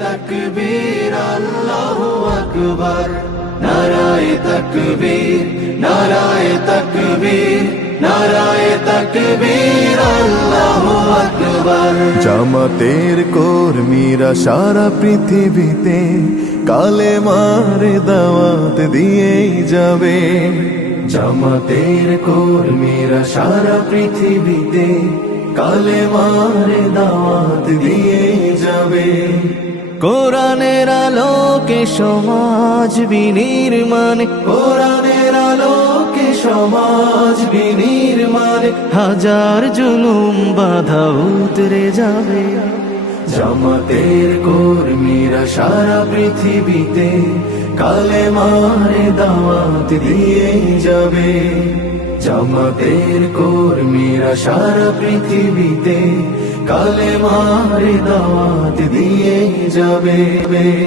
তাকবীর আল্লাহু আকবার, নারায়ে তাকবীর, নারায়ে তাকবীর, নারায়ে তাকবীর আল্লাহু আকবার। জামাতের কর্মীরা সারা পৃথিবীতে কালেমার দাওয়াত দিয়েই যাবে। জামাতের কর্মীরা সারা পৃথিবীতে কালেমার দাওয়াত দিয়ে যাবে। কোরআনের আলোকে সমাজ বিনির্মাণ, কোরআনের আলোকে সমাজ বিনির্মাণ, হাজার জুলুম বাধা উতরে যাবে। জামাতের কর্মীরা সারা পৃথিবীতে কালেমার দাওয়াত দিয়ে যাবে। জামাতের কর্মীরা সারা পৃথিবীতে কালেমার দাওয়াত দিয়ে যাবে।